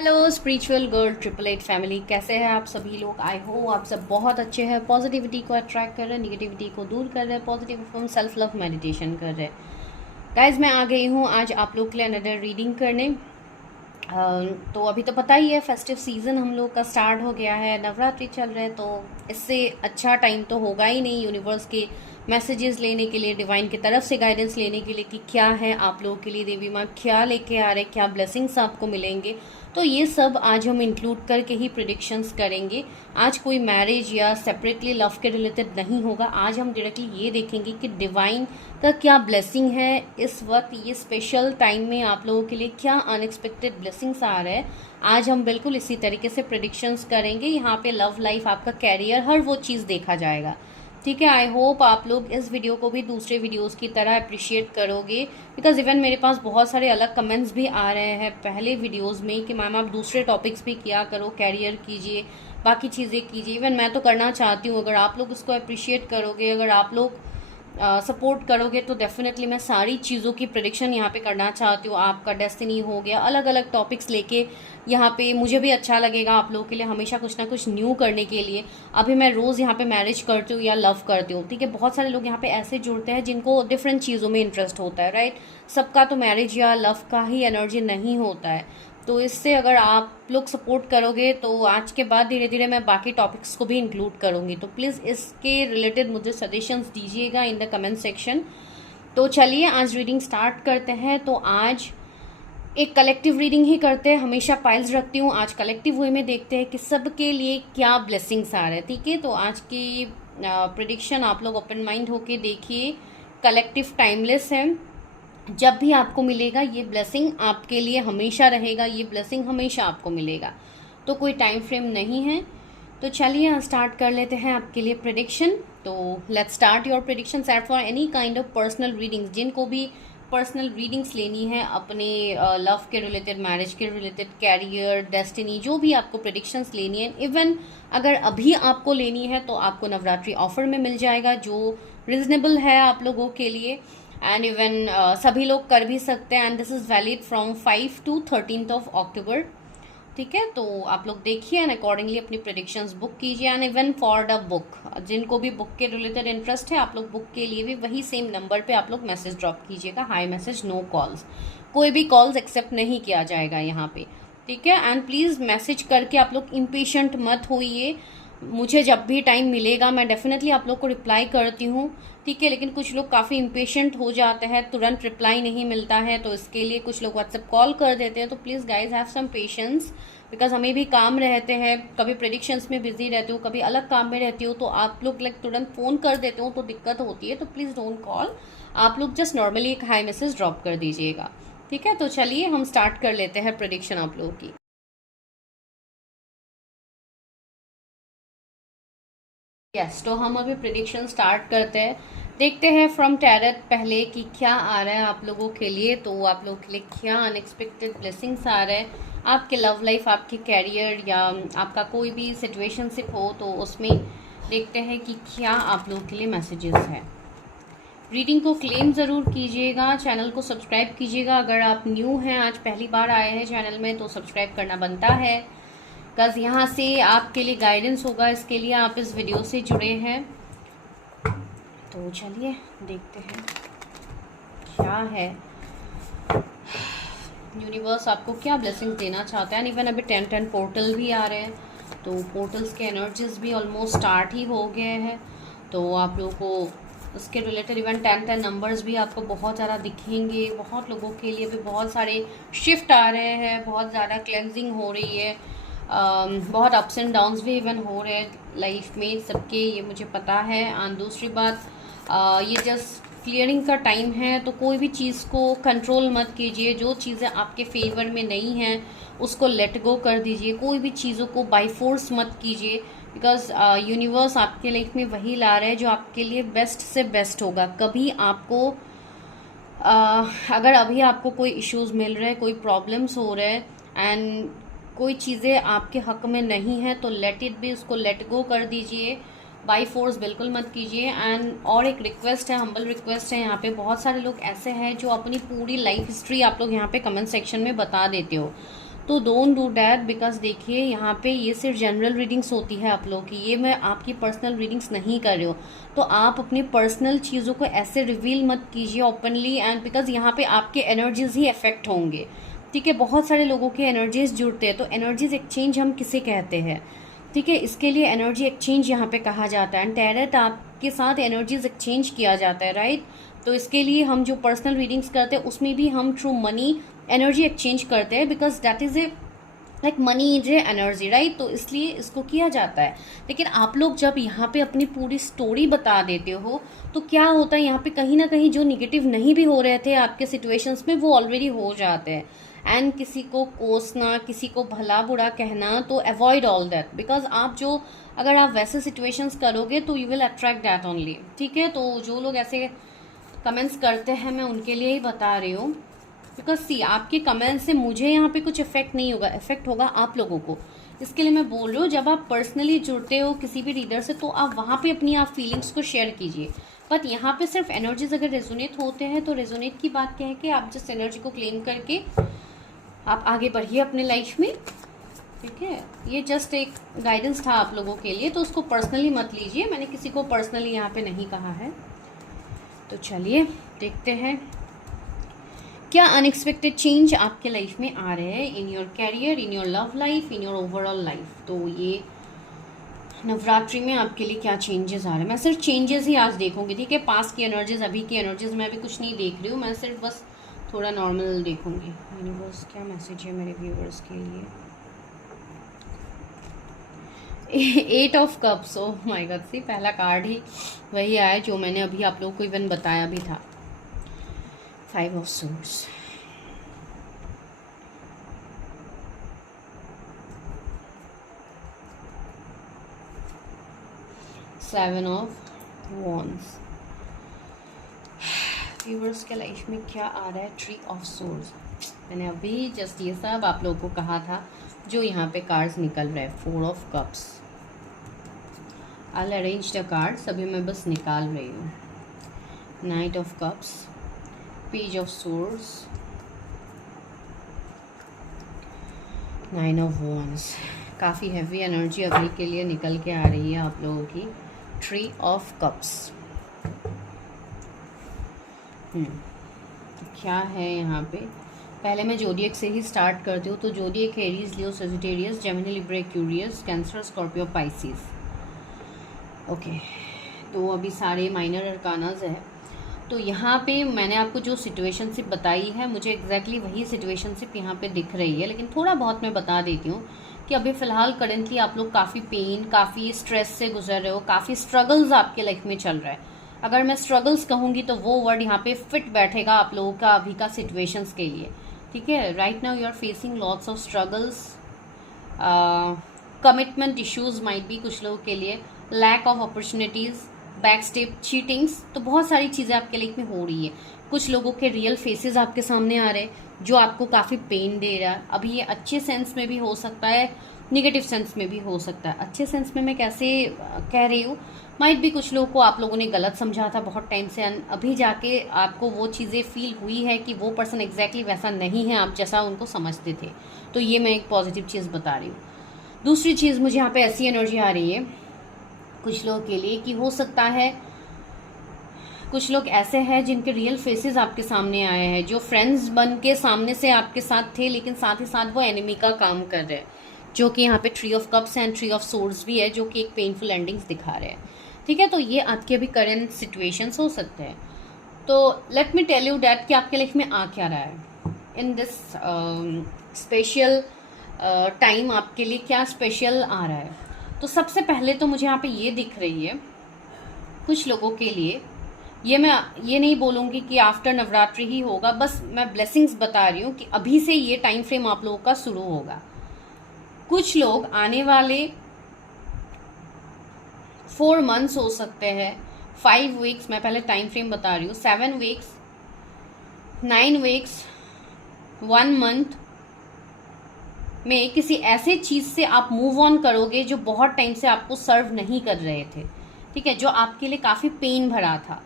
Hello spiritual girl 888 family, कैसे हैं आप सभी लोग। आई होप आप सब बहुत अच्छे हैं। पॉजिटिविटी को अट्रैक्ट कर रहे हैं, निगेटिविटी को दूर कर रहे हैं, positive from self love meditation कर रहे हैं। गाइज मैं आ गई हूँ आज आप लोग के लिए अनदर रीडिंग करने। तो अभी तो पता ही है फेस्टिव सीज़न हम लोग का स्टार्ट हो गया है, नवरात्रि चल रहे हैं, तो इससे अच्छा टाइम तो होगा ही नहीं यूनिवर्स के मैसेजेस लेने के लिए, डिवाइन की तरफ से गाइडेंस लेने के लिए कि क्या है आप लोगों के लिए, देवी माँ क्या लेके आ रहे, क्या ब्लेसिंग्स आपको मिलेंगे। तो ये सब आज हम इंक्लूड करके ही प्रिडिक्शंस करेंगे। आज कोई मैरिज या सेपरेटली लव के रिलेटेड नहीं होगा। आज हम डायरेक्टली ये देखेंगे कि डिवाइन का क्या ब्लेसिंग है इस वक्त, ये स्पेशल टाइम में आप लोगों के लिए क्या अनएक्सपेक्टेड ब्लेसिंग्स आ रहे हैं। आज हम बिल्कुल इसी तरीके से प्रिडिक्शंस करेंगे। यहाँ पे लव लाइफ, आपका कैरियर, हर वो चीज़ देखा जाएगा। ठीक है, आई होप आप लोग इस वीडियो को भी दूसरे वीडियोस की तरह अप्रिशिएट करोगे, बिकॉज इवन मेरे पास बहुत सारे अलग कमेंट्स भी आ रहे हैं पहले वीडियोस में कि मैम आप दूसरे टॉपिक्स भी किया करो, कैरियर कीजिए, बाकी चीज़ें कीजिए। इवन मैं तो करना चाहती हूँ, अगर आप लोग इसको अप्रिशिएट करोगे, अगर आप लोग सपोर्ट करोगे तो डेफिनेटली मैं सारी चीज़ों की प्रेडिक्शन यहाँ पे करना चाहती हूँ। आपका डेस्टिनी हो गया, अलग अलग टॉपिक्स लेके यहाँ पे मुझे भी अच्छा लगेगा आप लोगों के लिए हमेशा कुछ ना कुछ न्यू करने के लिए। अभी मैं रोज़ यहाँ पे मैरिज करती हूँ या लव करती हूँ, ठीक है। बहुत सारे लोग यहाँ पे ऐसे जुड़ते हैं जिनको डिफरेंट चीज़ों में इंटरेस्ट होता है, राइट। सबका तो मैरिज या लव का ही एनर्जी नहीं होता है। तो इससे अगर आप लोग सपोर्ट करोगे तो आज के बाद धीरे धीरे मैं बाकी टॉपिक्स को भी इंक्लूड करूँगी। तो प्लीज़ इसके रिलेटेड मुझे सजेशंस दीजिएगा इन द कमेंट सेक्शन। तो चलिए आज रीडिंग स्टार्ट करते हैं। तो आज एक कलेक्टिव रीडिंग ही करते हैं, हमेशा पाइल्स रखती हूँ। आज कलेक्टिव वे में देखते हैं कि सबके लिए क्या ब्लेसिंग्स आ रहे हैं, ठीक है। तो आज की प्रेडिक्शन आप लोग ओपन माइंड होके देखिए। कलेक्टिव टाइमलेस है, जब भी आपको मिलेगा ये ब्लेसिंग आपके लिए हमेशा रहेगा, ये ब्लेसिंग हमेशा आपको मिलेगा, तो कोई टाइम फ्रेम नहीं है। तो चलिए स्टार्ट कर लेते हैं आपके लिए प्रेडिक्शन। तो let's start your prediction set for any kind of personal readings. जिनको भी पर्सनल रीडिंग्स लेनी है अपने लव के रिलेटेड, मैरिज के रिलेटेड, कैरियर, डेस्टिनी, जो भी आपको प्रेडिक्शंस लेनी है, इवन अगर अभी आपको लेनी है तो आपको नवरात्रि ऑफर में मिल जाएगा जो रिजनेबल है आप लोगों के लिए। एंड इवन सभी लोग कर भी सकते हैं। And this is valid from 5 to 13 अक्टूबर, ठीक है। तो आप लोग देखिए एंड अकॉर्डिंगली अपनी प्रेडिक्शंस बुक कीजिए। And even for the book, जिनको भी बुक के रिलेटेड इंटरेस्ट है, आप लोग बुक के लिए भी वही सेम नंबर पे आप लोग मैसेज ड्रॉप कीजिएगा। हाई मैसेज, नो कॉल्स, कोई भी कॉल्स एक्सेप्ट नहीं किया जाएगा यहाँ पे, ठीक है। एंड प्लीज़ मैसेज करके आप लोग इम्पेशेंट मत होइए। मुझे जब भी टाइम मिलेगा मैं डेफिनेटली आप लोग को रिप्लाई करती हूँ, ठीक है। लेकिन कुछ लोग काफ़ी इम्पेशेंट हो जाते हैं, तुरंत रिप्लाई नहीं मिलता है, तो इसके लिए कुछ लोग व्हाट्सएप कॉल कर देते हैं। तो please guys have some patience, because हमें भी काम रहते हैं, कभी प्रेडिक्शंस में बिजी रहती हूँ, कभी अलग काम में रहती हूँ, तो आप लोग लाइक तुरंत फ़ोन कर देते हो तो दिक्कत होती है। तो प्लीज़ डोंट कॉल, आप लोग जस्ट नॉर्मली एक हाई मैसेज ड्रॉप कर दीजिएगा, ठीक है। तो चलिए हम स्टार्ट कर लेते हैं प्रेडिक्शन आप लोगों की। यस, तो हम अभी प्रिडिक्शन स्टार्ट करते हैं। देखते हैं फ्रॉम टैरट पहले कि क्या आ रहा है आप लोगों के लिए। तो आप लोगों के लिए क्या अनएक्सपेक्टेड ब्लेसिंग्स आ रहे हैं आपके लव लाइफ, आपके कैरियर, या आपका कोई भी सिचुएशनशिप हो तो उसमें देखते हैं कि क्या आप लोगों के लिए मैसेजेस हैं। रीडिंग को क्लेम ज़रूर कीजिएगा, चैनल को सब्सक्राइब कीजिएगा। अगर आप न्यू हैं, आज पहली बार आए हैं चैनल में, तो सब्सक्राइब करना बनता है, बिकॉज यहाँ से आपके लिए गाइडेंस होगा, इसके लिए आप इस वीडियो से जुड़े हैं। तो चलिए देखते हैं क्या है यूनिवर्स आपको क्या ब्लेसिंग देना चाहता है। एंड इवन अभी 10-10 पोर्टल भी आ रहे हैं, तो पोर्टल्स के एनर्जीज भी ऑलमोस्ट स्टार्ट ही हो गए हैं। तो आप लोगों को उसके रिलेटेड इवन 10-10 नंबर्स भी आपको बहुत ज़्यादा दिखेंगे। बहुत लोगों के लिए भी बहुत सारे शिफ्ट आ रहे हैं, बहुत ज़्यादा क्लेंजिंग हो रही है, बहुत अप्स एंड डाउन्स भी इवन हो रहे हैं लाइफ में सबके, ये मुझे पता है। और दूसरी बात, ये जस्ट क्लियरिंग का टाइम है, तो कोई भी चीज़ को कंट्रोल मत कीजिए। जो चीज़ें आपके फेवर में नहीं हैं उसको लेट गो कर दीजिए। कोई भी चीज़ों को बाय फोर्स मत कीजिए, बिकॉज यूनिवर्स आपके लाइफ में वही ला रहा है जो आपके लिए बेस्ट से बेस्ट होगा। कभी आपको अगर अभी आपको कोई इश्यूज़ मिल रहे हैं, कोई प्रॉब्लम्स हो रहे हैं, एंड कोई चीज़ें आपके हक में नहीं है, तो लेट इट बी, उसको लेट गो कर दीजिए। बाई फोर्स बिल्कुल मत कीजिए। एंड और एक रिक्वेस्ट है, हम्बल रिक्वेस्ट है, यहाँ पे बहुत सारे लोग ऐसे हैं जो अपनी पूरी लाइफ हिस्ट्री आप लोग यहाँ पे कमेंट सेक्शन में बता देते हो। तो डोंट डू डैट, बिकॉज देखिए यहाँ पे ये सिर्फ जनरल रीडिंग्स होती है आप लोगों की, ये मैं आपकी पर्सनल रीडिंग्स नहीं कर रही हूँ। तो आप अपनी पर्सनल चीज़ों को ऐसे रिवील मत कीजिए ओपनली, एंड बिकॉज यहाँ पे आपके एनर्जीज ही अफेक्ट होंगे। ठीक है, बहुत सारे लोगों के एनर्जीज जुड़ते हैं, तो एनर्जीज एक्सचेंज हम किसे कहते हैं, ठीक है, इसके लिए एनर्जी एक्सचेंज यहाँ पे कहा जाता है। एंड टैरेट आपके साथ एनर्जीज एक्सचेंज किया जाता है, राइट। तो इसके लिए हम जो पर्सनल रीडिंग्स करते हैं उसमें भी हम थ्रू मनी एनर्जी एक्सचेंज करते हैं, because that is a like money is a energy, right. तो इसलिए इसको किया जाता है। लेकिन आप लोग जब यहाँ पे अपनी पूरी स्टोरी बता देते हो तो क्या होता है, यहाँ पे कहीं ना कहीं जो निगेटिव नहीं भी हो रहे थे आपके सिचुएशंस में वो ऑलरेडी हो जाते हैं। एंड किसी को कोसना, किसी को भला बुरा कहना, तो अवॉइड ऑल दैट, बिकॉज आप जो अगर आप वैसे सिचुएशंस करोगे तो you will attract that only. ठीक है, तो जो लोग ऐसे कमेंट्स करते हैं मैं उनके लिए ही बता रही हूँ, बिकॉज सी आपके कमेंट से मुझे यहाँ पे कुछ इफेक्ट नहीं होगा, इफेक्ट होगा आप लोगों को। इसके लिए मैं बोल रही हूँ, जब आप पर्सनली जुड़ते हो किसी भी रीडर से तो आप वहाँ पे अपनी आप फीलिंग्स को शेयर कीजिए। बट यहाँ पे सिर्फ एनर्जीज अगर रेजोनेट होते हैं तो रेजोनेट की बात क्या है कि आप जिस एनर्जी को क्लेम करके आप आगे बढ़िए अपने लाइफ में। ठीक है, ये जस्ट एक गाइडेंस था आप लोगों के लिए, तो उसको पर्सनली मत लीजिए, मैंने किसी को पर्सनली यहाँ पे नहीं कहा है। तो चलिए देखते हैं क्या अनएक्सपेक्टेड चेंज आपके लाइफ में आ रहे हैं, in your career, in your love life, in your overall life. तो ये नवरात्रि में आपके लिए क्या चेंजेस आ रहे हैं, मैं सिर्फ चेंजेस ही आज देखूंगी। ठीक है, पास्ट की एनर्जीज, अभी की एनर्जीज मैं अभी कुछ नहीं देख रही हूँ, मैं सिर्फ बस थोड़ा नॉर्मल देखूंगी। यूनिवर्स क्या मैसेज है मेरे व्यूअर्स के लिए। 8 of cups, oh my god, see पहला कार्ड ही वही आया जो मैंने अभी आप लोगों को इवन बताया भी था। 5 of swords, seven of wands. Viewers के लाइफ में क्या आ रहा है, ट्री ऑफ सोर्ड्स। मैंने अभी जस्ट ये सब आप लोगों को कहा था जो यहाँ पे कार्ड्स निकल रहे हैं। 4 of cups, I arrange the cards, अभी मैं बस निकाल रही हूँ। Night of cups, page of swords, 9 of wands. काफ़ी हैवी एनर्जी अभी के लिए निकल के आ रही है आप लोगों की। ट्री ऑफ कप्स, क्या है यहाँ पे, पहले मैं जोडिएक से ही स्टार्ट करती हूँ। तो zodiac, Aries, Leo, Sagittarius, Gemini, Libra, Aquarius, Cancer, Scorpio, Pisces. Okay, तो अभी सारे माइनर अरकानाज है। तो यहाँ पे मैंने आपको जो सिचुएशनशिप बताई है, मुझे एग्जैक्टली वही सिचुएशनशिप यहाँ पे दिख रही है, लेकिन थोड़ा बहुत मैं बता देती हूँ कि अभी फ़िलहाल करेंटली आप लोग काफ़ी पेन, काफ़ी स्ट्रेस से गुजर रहे हो, काफ़ी स्ट्रगल्स आपके लाइफ में चल रहा है। अगर मैं स्ट्रगल्स कहूँगी तो वो वर्ड यहाँ पे फिट बैठेगा आप लोगों का अभी का सिचुएशंस के लिए। ठीक है, right now you are facing lots of struggles, commitment issues might be कुछ लोगों के लिए, lack of opportunities, back step, cheatings, तो बहुत सारी चीज़ें आपके लाइफ में हो रही है। कुछ लोगों के रियल फेसेस आपके सामने आ रहे हैं जो आपको काफ़ी पेन दे रहा है। अभी ये अच्छे सेंस में भी हो सकता है, निगेटिव सेंस में भी हो सकता है। अच्छे सेंस में मैं कैसे कह रही हूँ, माइट भी कुछ लोगों को आप लोगों ने गलत समझा था बहुत टाइम से, अभी जाके आपको वो चीज़ें फील हुई है कि वो पर्सन एग्जैक्टली वैसा नहीं है आप जैसा उनको समझते थे। तो ये मैं एक पॉजिटिव चीज़ बता रही हूँ। दूसरी चीज़, मुझे यहाँ पे ऐसी एनर्जी आ रही है कुछ लोगों के लिए कि हो सकता है कुछ लोग ऐसे हैं जिनके रियल फेसेस आपके सामने आए हैं, जो फ्रेंड्स बन के सामने से आपके साथ थे लेकिन साथ ही साथ वो एनिमी का काम कर रहे हैं, जो कि यहाँ पे tree of cups and tree of swords भी है, जो कि एक पेनफुल एंडिंग्स दिखा रहे हैं। ठीक है, तो ये आपके अभी करंट सिचुएशंस हो सकते हैं। तो let me tell you that कि आपके लाइफ में आ क्या रहा है इन दिस स्पेशल टाइम, आपके लिए क्या स्पेशल आ रहा है। तो सबसे पहले तो मुझे यहाँ पे ये दिख रही है कुछ लोगों के लिए, ये मैं ये नहीं बोलूँगी कि आफ्टर नवरात्रि ही होगा, बस मैं ब्लेसिंग्स बता रही हूँ कि अभी से ये टाइम फ्रेम आप लोगों का शुरू होगा। कुछ लोग आने वाले 4 मंथ्स हो सकते हैं, 5 वीक्स, मैं पहले टाइम फ्रेम बता रही हूँ, 7 वीक्स, 9 वीक्स, 1 मंथ में किसी ऐसे चीज़ से आप मूव ऑन करोगे जो बहुत टाइम से आपको सर्व नहीं कर रहे थे। ठीक है, जो आपके लिए काफ़ी पेन भरा था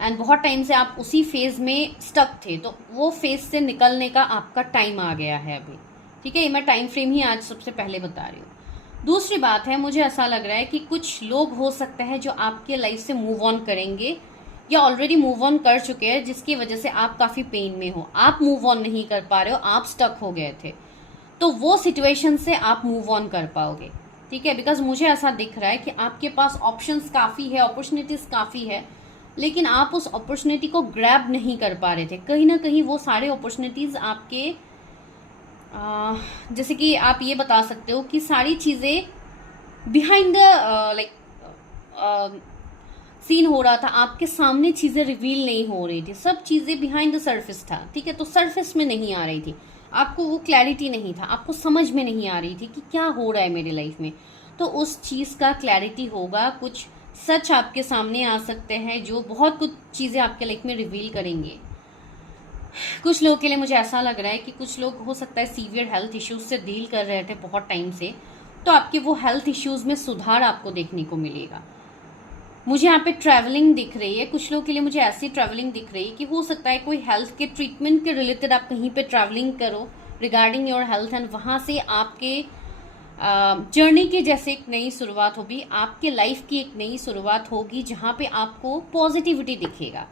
एंड बहुत टाइम से आप उसी फेज़ में स्टक थे, तो वो फेज़ से निकलने का आपका टाइम आ गया है अभी। ठीक है, ये मैं टाइम फ्रेम ही आज सबसे पहले बता रही हूँ। दूसरी बात है, मुझे ऐसा लग रहा है कि कुछ लोग हो सकता है जो आपके लाइफ से मूव ऑन करेंगे या ऑलरेडी मूव ऑन कर चुके हैं, जिसकी वजह से आप काफ़ी पेन में हो, आप मूव ऑन नहीं कर पा रहे हो, आप स्टक हो गए थे, तो वो सिचुएशन से आप मूव ऑन कर पाओगे। ठीक है, बिकॉज मुझे ऐसा दिख रहा है कि आपके पास ऑप्शंस काफ़ी है, अपॉर्चुनिटीज़ काफ़ी है, लेकिन आप उस अपॉर्चुनिटी को ग्रैब नहीं कर पा रहे थे। कहीं ना कहीं वो सारे अपॉर्चुनिटीज़ आपके जैसे कि आप ये बता सकते हो कि सारी चीज़ें बिहाइंड द लाइक सीन हो रहा था, आपके सामने चीज़ें रिवील नहीं हो रही थी, सब चीज़ें बिहाइंड द सरफेस था। ठीक है, तो सरफेस में नहीं आ रही थी, आपको वो क्लैरिटी नहीं था, आपको समझ में नहीं आ रही थी कि क्या हो रहा है मेरे लाइफ में। तो उस चीज़ का क्लैरिटी होगा, कुछ सच आपके सामने आ सकते हैं जो बहुत कुछ चीज़ें आपके लाइफ में रिवील करेंगे। कुछ लोगों के लिए मुझे ऐसा लग रहा है कि कुछ लोग हो सकता है सीवियर हेल्थ इश्यूज से डील कर रहे थे बहुत टाइम से, तो आपके वो हेल्थ इश्यूज में सुधार आपको देखने को मिलेगा। मुझे यहाँ पे ट्रैवलिंग दिख रही है, कुछ लोगों के लिए मुझे ऐसी ट्रैवलिंग दिख रही है कि हो सकता है कोई हेल्थ के ट्रीटमेंट के रिलेटेड आप कहीं पे ट्रैवलिंग करो रिगार्डिंग योर हेल्थ, एंड वहाँ से आपके जर्नी की जैसे एक नई शुरुआत होगी, आपके लाइफ की एक नई शुरुआत होगी जहाँ पे आपको पॉजिटिविटी दिखेगा।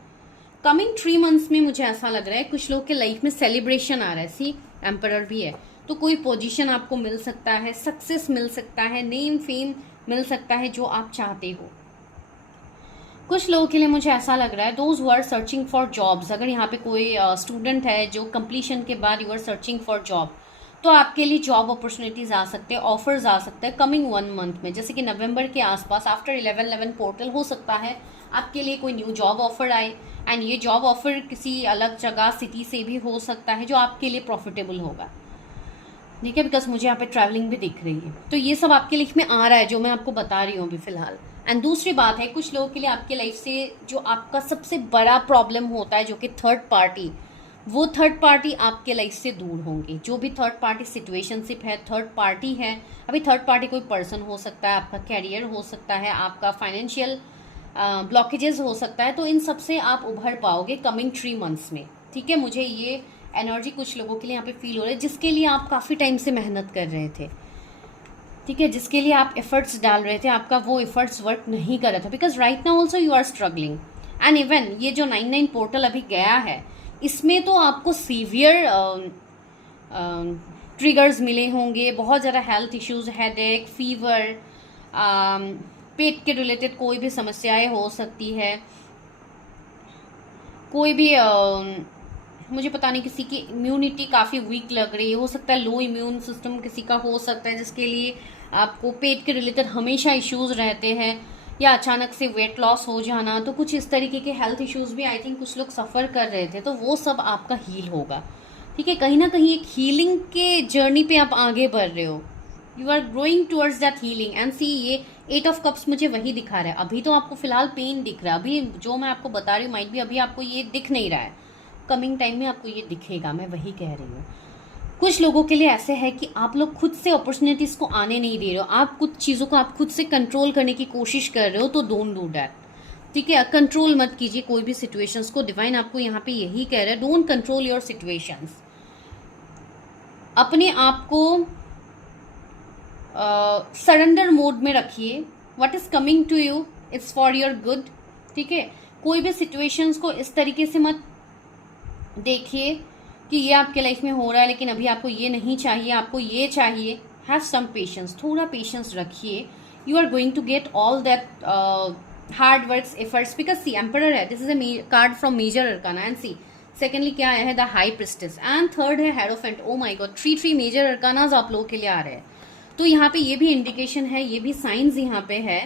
कमिंग 3 मंथ्स में मुझे ऐसा लग रहा है कुछ लोग के लाइफ में सेलिब्रेशन आ रहा है, सी एम्परर भी है, तो कोई पोजीशन आपको मिल सकता है, सक्सेस मिल सकता है, नेम फेम मिल सकता है जो आप चाहते हो। कुछ लोगों के लिए मुझे ऐसा लग रहा है those who are searching for jobs, अगर यहाँ पे कोई स्टूडेंट है जो कंप्लीशन के बाद you are searching for job, तो आपके लिए जॉब अपॉर्चुनिटीज आ सकते हैं, ऑफर्स आ सकते हैं कमिंग 1 मंथ में, जैसे कि नवंबर के आसपास आफ्टर 11/11 पोर्टल हो सकता है आपके लिए कोई न्यू जॉब ऑफर आए, एंड ये जॉब ऑफर किसी अलग जगह सिटी से भी हो सकता है जो आपके लिए प्रॉफिटेबल होगा। ठीक है, बिकॉज मुझे यहाँ पे ट्रैवलिंग भी दिख रही है, तो ये सब आपके लाइफ में आ रहा है जो मैं आपको बता रही हूँ अभी फिलहाल। एंड दूसरी बात है, कुछ लोगों के लिए आपके लाइफ से जो आपका सबसे बड़ा प्रॉब्लम होता है जो कि थर्ड पार्टी, वो थर्ड पार्टी आपके लाइफ से दूर होंगे। जो भी थर्ड पार्टी सिचुएशनशिप है, थर्ड पार्टी है, अभी थर्ड पार्टी कोई पर्सन हो सकता है, आपका कैरियर हो सकता है, आपका फाइनेंशियल ब्लॉकेजेस हो सकता है, तो इन सब से आप उभर पाओगे कमिंग 3 मंथ्स में। ठीक है, मुझे ये एनर्जी कुछ लोगों के लिए यहाँ पे फील हो रहा है जिसके लिए आप काफ़ी टाइम से मेहनत कर रहे थे। ठीक है, जिसके लिए आप एफर्ट्स डाल रहे थे, आपका वो एफर्ट्स वर्क नहीं कर रहा था, because right now also you are struggling. And even ये जो 9/9 पोर्टल अभी गया है, इसमें तो आपको सीवियर ट्रिगर्स मिले होंगे, बहुत ज़्यादा हेल्थ इश्यूज, हेडेक, फीवर, पेट के रिलेटेड कोई भी समस्याएं हो सकती है, कोई भी मुझे पता नहीं, किसी की इम्यूनिटी काफ़ी वीक लग रही है, हो सकता है लो इम्यून सिस्टम किसी का हो सकता है, जिसके लिए आपको पेट के रिलेटेड हमेशा इश्यूज रहते हैं, या अचानक से वेट लॉस हो जाना, तो कुछ इस तरीके के हेल्थ इश्यूज भी आई थिंक कुछ लोग सफ़र कर रहे थे, तो वो सब आपका हील होगा। ठीक है, कहीं ना कहीं एक हीलिंग के जर्नी पे आप आगे बढ़ रहे हो, you are growing towards that healing. And see, ये 8 ऑफ कप्स मुझे वही दिखा रहा है। अभी तो आपको फिलहाल पेन दिख रहा है, अभी जो मैं आपको बता रही हूँ माइट भी अभी आपको ये दिख नहीं रहा है, कमिंग टाइम में आपको ये दिखेगा, मैं वही कह रही हूँ। कुछ लोगों के लिए ऐसे है कि आप लोग खुद से अपॉर्चुनिटीज़ को आने नहीं दे रहे हो, आप कुछ चीज़ों को आप खुद से कंट्रोल करने की कोशिश कर रहे हो, तो डोंट डू दैट। ठीक है, कंट्रोल मत कीजिए कोई भी सिचुएशंस को, डिवाइन आपको यहाँ पे यही कह रहा है, डोंट कंट्रोल योर सिचुएशंस। अपने आप को सरेंडर मोड में रखिए, what is coming to you it's for your good. ठीक है, कोई भी सिचुएशंस को इस तरीके से मत देखिए कि ये आपके लाइफ में हो रहा है लेकिन अभी आपको ये नहीं चाहिए, आपको ये चाहिए। हैव सम पेशेंस, थोड़ा पेशेंस रखिए, you are going to get all that hard works efforts, because see emperor है, this is a card from major arcana. And see secondly क्या है, the high priestess, and third है hierophant. Oh my god, 3 major arcanas आप लोगों के लिए आ रहे हैं। तो यहाँ पे ये भी इंडिकेशन है, ये भी साइंस यहाँ पे है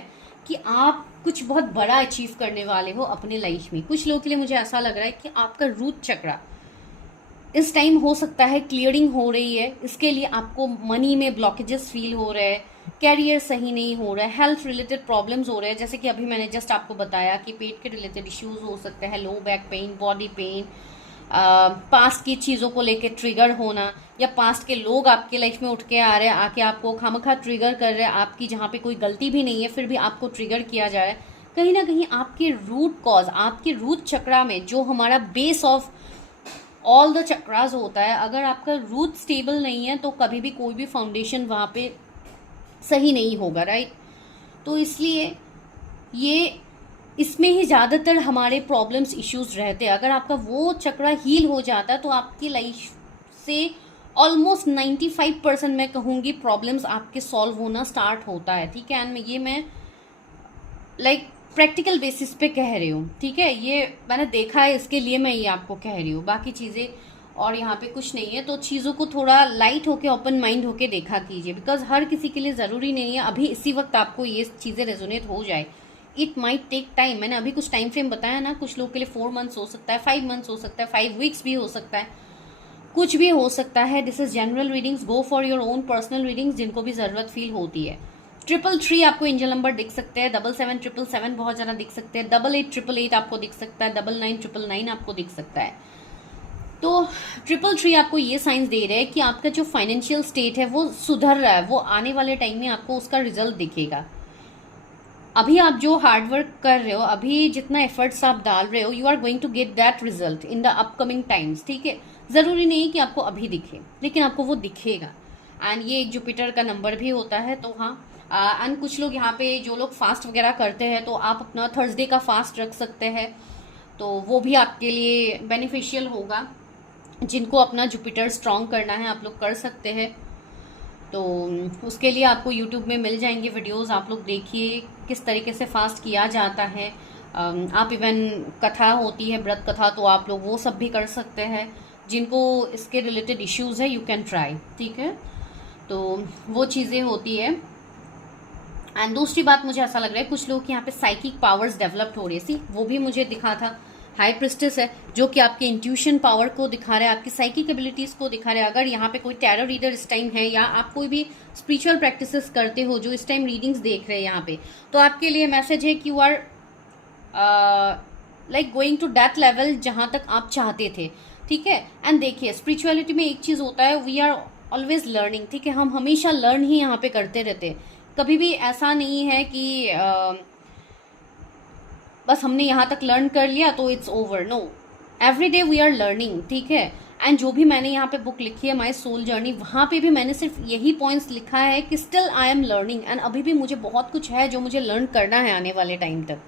कि आप कुछ बहुत बड़ा अचीव करने वाले हो अपने लाइफ में। कुछ लोगों के लिए मुझे ऐसा लग रहा है कि आपका रूट चक्रा इस टाइम हो सकता है क्लियरिंग हो रही है, इसके लिए आपको मनी में ब्लॉकेजेस फील हो रहे हैं, कैरियर सही नहीं हो रहा है, हेल्थ रिलेटेड प्रॉब्लम्स हो रहे हैं, जैसे कि अभी मैंने जस्ट आपको बताया कि पेट के रिलेटेड इश्यूज हो सकते हैं, low back pain, body pain, past की चीज़ों को लेके ट्रिगर होना, या पास्ट के लोग आपके लाइफ में उठ के आ रहे हैं, आके आपको खामखा ट्रिगर कर रहे हैं, आपकी जहाँ पे कोई गलती भी नहीं है फिर भी आपको ट्रिगर किया जा रहा है। कहीं ना कहीं आपके रूट कॉज, आपके रूट चक्रा में जो हमारा base of all the chakras होता है। अगर आपका रूट स्टेबल नहीं है तो कभी भी कोई भी फाउंडेशन वहाँ पे सही नहीं होगा, राइट। तो इसलिए ये इसमें ही ज़्यादातर हमारे प्रॉब्लम्स इश्यूज रहते हैं। अगर आपका वो चक्रा हील हो जाता है तो आपकी लाइफ से ऑलमोस्ट 95% मैं कहूँगी प्रॉब्लम्स आपके सॉल्व होना स्टार्ट होता है, ठीक है। एंड ये मैं लाइक प्रैक्टिकल बेसिस पे कह रही हूँ, ठीक है। ये मैंने देखा है, इसके लिए मैं ये आपको कह रही हूँ, बाकी चीज़ें और यहाँ पे कुछ नहीं है। तो चीज़ों को थोड़ा लाइट होके, ओपन माइंड होके देखा कीजिए, बिकॉज हर किसी के लिए ज़रूरी नहीं है अभी इसी वक्त आपको ये चीज़ें रेजोनेट हो जाए। It might take time. मैंने अभी कुछ टाइम फ्रेम बताया ना, कुछ लोग के लिए 4 मंथ्स हो सकता है, 5 मंथ्स हो सकता है, 5 वीक्स भी हो सकता है, कुछ भी हो सकता है। This is general readings, go for your own personal readings जिनको भी ज़रूरत फील होती है। 333 आपको एंजल नंबर दिख सकते हैं, 7777 बहुत ज़्यादा दिख सकते हैं, 8888 आपको दिख सकता है, 9999 आपको दिख सकता है। तो 333 आपको ये साइंस दे रहे हैं कि आपका जो फाइनेंशियल स्टेट है वो सुधर रहा है, वो आने वाले टाइम में आपको उसका रिजल्ट दिखेगा। अभी आप जो हार्ड वर्क कर रहे हो, अभी जितना एफर्ट्स आप डाल रहे हो, you are going to get that result in the upcoming times, ठीक है। ज़रूरी नहीं कि आपको अभी दिखे, लेकिन आपको वो दिखेगा। एंड ये एक जुपिटर का नंबर भी होता है, तो हाँ। एंड कुछ लोग यहाँ पे जो लोग फास्ट वगैरह करते हैं तो आप अपना थर्सडे का फास्ट रख सकते हैं, तो वो भी आपके लिए बेनिफिशियल होगा। जिनको अपना जुपिटर स्ट्रॉन्ग करना है आप लोग कर सकते हैं। तो उसके लिए आपको यूट्यूब में मिल जाएंगे वीडियोस, आप लोग देखिए किस तरीके से फास्ट किया जाता है। आप इवन कथा होती है, व्रत कथा, तो आप लोग वो सब भी कर सकते हैं। जिनको इसके रिलेटेड इश्यूज़ है यू कैन ट्राई, ठीक है। तो वो चीज़ें होती है। एंड दूसरी बात मुझे ऐसा लग रहा है कुछ लोग यहाँ पे साइकिक पावर्स डेवलप्ड हो रही है, वो भी मुझे दिखा था। हाई प्रिस्टेस है जो कि आपके इंट्यूशन पावर को दिखा रहा है, आपकी साइकिक एबिलिटीज़ को दिखा रहा है। अगर यहाँ पे कोई टैरो रीडर इस टाइम है, या आप कोई भी स्पिरिचुअल प्रैक्टिसेस करते हो जो इस टाइम रीडिंग्स देख रहे हैं यहाँ पे, तो आपके लिए मैसेज है कि you are like going to that level जहाँ तक आप चाहते थे, ठीक है। एंड देखिए स्पिरिचुअलिटी में एक चीज़ होता है, वी आर ऑलवेज लर्निंग, ठीक है। हम हमेशा लर्न ही यहाँ पे करते रहते, कभी भी ऐसा नहीं है कि बस हमने यहाँ तक लर्न कर लिया तो it's over. No, every day we are learning, ठीक है। एंड जो भी मैंने यहाँ पे बुक लिखी है माई सोल जर्नी, वहाँ पे भी मैंने सिर्फ यही पॉइंट्स लिखा है कि still I am learning, and अभी भी मुझे बहुत कुछ है जो मुझे लर्न करना है आने वाले टाइम तक,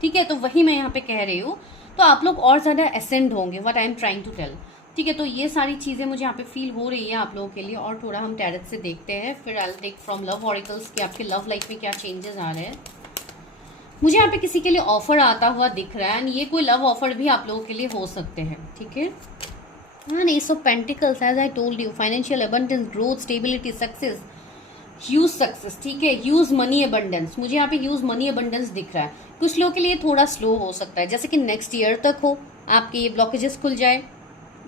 ठीक है। तो वही मैं यहाँ पे कह रही हूँ, तो आप लोग और ज़्यादा एसेंड होंगे, what I am trying to tell, ठीक है। तो ये सारी चीज़ें मुझे यहाँ पे फील हो रही है आप लोगों के लिए। और थोड़ा हम टैरेट से देखते हैं, फिर I will take from love oracles कि आपके लव लाइफ में क्या चेंजेस आ रहे हैं। मुझे यहाँ पे किसी के लिए ऑफर आता हुआ दिख रहा है, एंड ये कोई लव ऑफर भी आप लोगों के लिए हो सकते हैं, ठीक है। हाँ, ace of pentacles, as I told you, financial abundance, growth, stability, success, huge success, ठीक है। ह्यूज मनी अबंडेंस, मुझे यहाँ पे ह्यूज मनी अबंडेंस दिख रहा है। कुछ लोगों के लिए थोड़ा स्लो हो सकता है, जैसे कि नेक्स्ट ईयर तक हो, आपके ये ब्लॉकेजेस खुल जाए,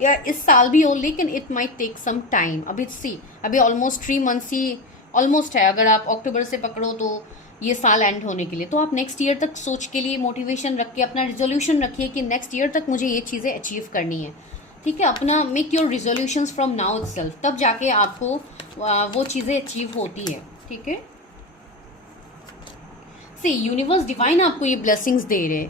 या इस साल भी हो, लेकिन it might take some time. अभी ऑलमोस्ट 3 मंथ्स ही ऑलमोस्ट है। अगर आप अक्टूबर से पकड़ो तो ये साल एंड होने के लिए, तो आप नेक्स्ट ईयर तक सोच के लिए मोटिवेशन रख के अपना रिजोल्यूशन रखिए कि नेक्स्ट ईयर तक मुझे ये चीज़ें अचीव करनी है, ठीक है। अपना make your resolutions from now itself, तब जाके आपको वो चीज़ें अचीव होती है, ठीक है। सी यूनिवर्स डिवाइन आपको ये ब्लेसिंग्स दे रहे,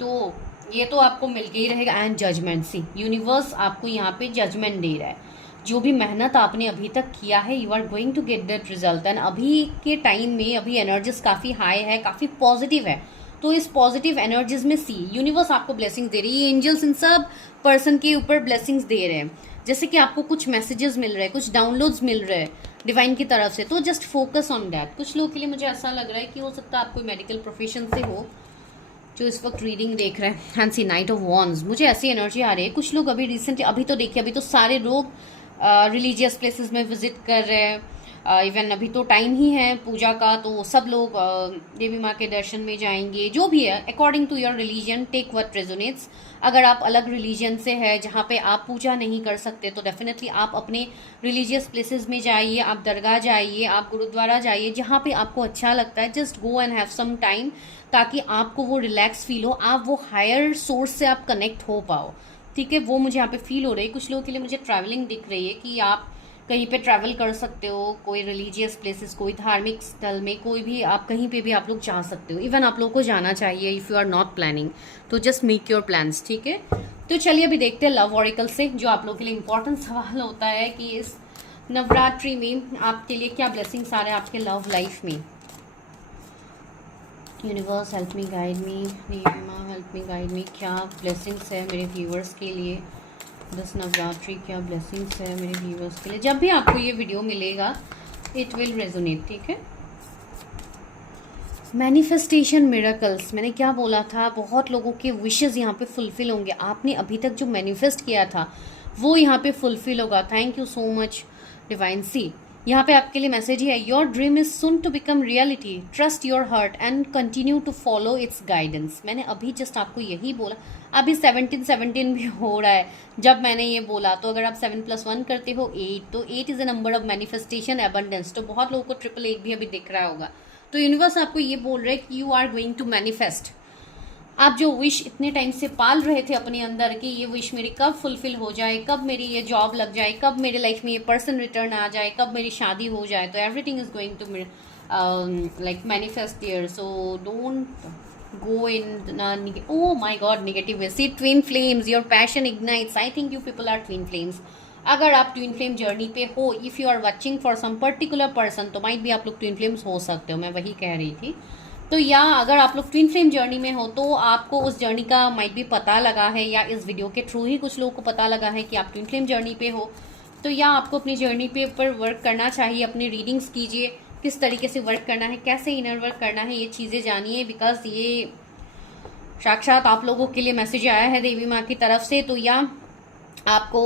तो ये तो आपको मिल के ही रहेगा। एंड जजमेंट, सी यूनिवर्स आपको यहाँ पे जजमेंट दे रहा है। जो भी मेहनत आपने अभी तक किया है, you are going to get that result. And अभी के टाइम में अभी एनर्जीज काफ़ी हाई है, काफ़ी पॉजिटिव है, तो इस पॉजिटिव एनर्जीज में सी यूनिवर्स आपको ब्लेसिंग्स दे रही है। एंजल्स इन सब पर्सन के ऊपर ब्लेसिंग्स दे रहे हैं, जैसे कि आपको कुछ मैसेजेस मिल रहे हैं, कुछ डाउनलोड्स मिल रहे हैं डिवाइन की तरफ से, तो जस्ट फोकस ऑन दैट। कुछ लोगों के लिए मुझे ऐसा लग रहा है कि हो सकता है आप कोई मेडिकल प्रोफेशन से हो जो इस वक्त रीडिंग देख रहे हैं। हैंसी नाइट ऑफ वॉन्ड्स, मुझे ऐसी एनर्जी आ रही है। कुछ लोग अभी रिसेंटली, अभी तो देखिए, अभी तो सारे लोग रिलीजियस प्लेसेस में विजिट कर रहे हैं। इवन अभी तो टाइम ही है पूजा का, तो सब लोग देवी माँ के दर्शन में जाएंगे। जो भी है according to your religion, take what resonates. अगर आप अलग रिलीजन से है जहाँ पे आप पूजा नहीं कर सकते, तो डेफिनेटली आप अपने रिलीजियस प्लेसेस में जाइए, आप दरगाह जाइए, आप गुरुद्वारा जाइए, जहाँ पे आपको अच्छा लगता है। Just go and have some time, ताकि आपको वो रिलैक्स फील हो, आप वो हायर सोर्स से आप कनेक्ट हो पाओ, ठीक है। वो मुझे यहाँ पे फील हो रही है। कुछ लोगों के लिए मुझे ट्रैवलिंग दिख रही है कि आप कहीं पे ट्रैवल कर सकते हो, कोई रिलीजियस प्लेसेस, कोई धार्मिक स्थल में, कोई भी आप कहीं पे भी आप लोग जा सकते हो। इवन आप लोगों को जाना चाहिए, if you are not planning, तो जस्ट मेक योर प्लान्स, ठीक है। तो चलिए अभी देखते हैं लव ऑरिकल से, जो आप लोगों के लिए इंपॉर्टेंट सवाल होता है कि इस नवरात्रि में आपके लिए क्या ब्लेसिंग्स आ रहे हैं आपके लव लाइफ में। Universe help me guide me, help me guide me, क्या ब्लेसिंग्स है मेरे व्यूअर्स के लिए दस नवरात्रि, क्या ब्लेसिंग्स है मेरे व्यूअर्स के लिए। जब भी आपको ये वीडियो मिलेगा इट विल रेजोनेट, ठीक है। मैनिफेस्टेशन मिरेकल्स, मैंने क्या बोला था, बहुत लोगों के विशेस यहाँ पे फुलफिल होंगे। आपने अभी तक जो मैनिफेस्ट किया था वो यहाँ पे फुलफिल होगा। Thank you so much divine see. यहाँ पे आपके लिए मैसेज ही है, your dream is soon to become reality, trust your heart and continue to follow its guidance. मैंने अभी जस्ट आपको यही बोला। अभी 17 भी हो रहा है जब मैंने ये बोला, तो अगर आप 7+1 करते हो 8, तो 8 is a number of manifestation abundance. तो बहुत लोगों को 888 भी अभी दिख रहा होगा। तो यूनिवर्स आपको ये बोल रहा है कि you are going to manifest. आप जो विश इतने टाइम से पाल रहे थे अपने अंदर कि ये विश मेरी कब फुलफिल हो जाए, कब मेरी ये जॉब लग जाए, कब मेरे लाइफ में ये पर्सन रिटर्न आ जाए, कब मेरी शादी हो जाए, तो everything is going to like manifest there. So don't go in oh my god negative way. See twin flames, your passion ignites. I think you people are twin flames. अगर आप twin flame journey पे हो, if you are watching for some particular person, तो might भी आप लोग twin flames हो सकते हो, मैं वही कह रही थी। तो या अगर आप लोग ट्विन फ्लेम जर्नी में हो तो आपको उस जर्नी का माइट भी पता लगा है, या इस वीडियो के थ्रू ही कुछ लोगों को पता लगा है कि आप ट्विन फ्लेम जर्नी पे हो। तो या आपको अपनी जर्नी पे ऊपर वर्क करना चाहिए, अपनी रीडिंग्स कीजिए, किस तरीके से वर्क करना है, कैसे इनर वर्क करना है, ये चीज़ें जानिए। बिकॉज ये साक्षात आप लोगों के लिए मैसेज आया है देवी माँ की तरफ से। तो या आपको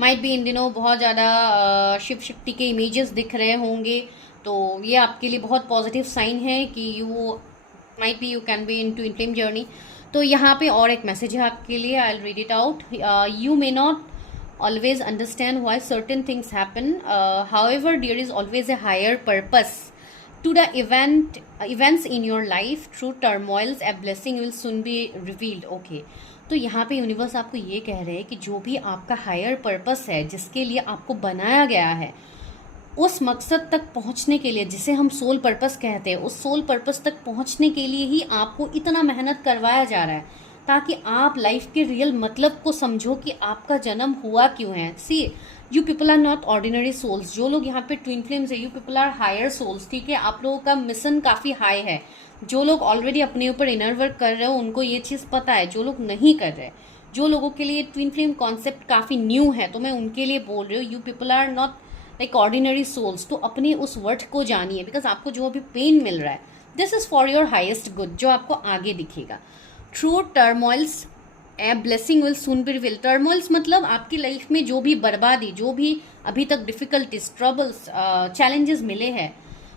माइट भी इन दिनों बहुत ज़्यादा शिव शक्ति के इमेजेस दिख रहे होंगे, तो ये आपके लिए बहुत पॉजिटिव साइन है कि you might be, you can be in twin flame journey. तो यहाँ पे और एक मैसेज है आपके लिए, I will read it out. You may not always understand why certain things happen, however there is always a higher purpose to the events in your life. Through turmoils a blessing will soon be revealed. Okay, तो यहाँ पे universe आपको ये कह रहे हैं कि जो भी आपका हायर पर्पस है, जिसके लिए आपको बनाया गया है, उस मकसद तक पहुँचने के लिए, जिसे हम सोल पर्पस कहते हैं, उस सोल पर्पस तक पहुँचने के लिए ही आपको इतना मेहनत करवाया जा रहा है, ताकि आप लाइफ के रियल मतलब को समझो कि आपका जन्म हुआ क्यों है। See you people are not ordinary souls. जो लोग यहाँ पे ट्विन फ्लेम्स है, you people are higher souls, ठीक है। आप लोगों का मिशन काफ़ी हाई है। जो लोग ऑलरेडी अपने ऊपर इनर वर्क कर रहे हो उनको ये चीज़ पता है। जो लोग नहीं कर रहे, जो लोगों के लिए ट्विन फ्लेम कॉन्सेप्ट काफ़ी न्यू है, तो मैं उनके लिए बोल रही हूँ, you people are not like ordinary souls. तो अपने उस वर्थ को जानिए, बिकॉज आपको जो अभी पेन मिल रहा है, this is for your highest good, जो आपको आगे दिखेगा। Through turmoils a blessing will soon be reveal. Turmoils मतलब आपकी लाइफ में जो भी बर्बादी, जो भी अभी तक डिफिकल्टीज, ट्रबल्स, चैलेंजेस मिले हैं,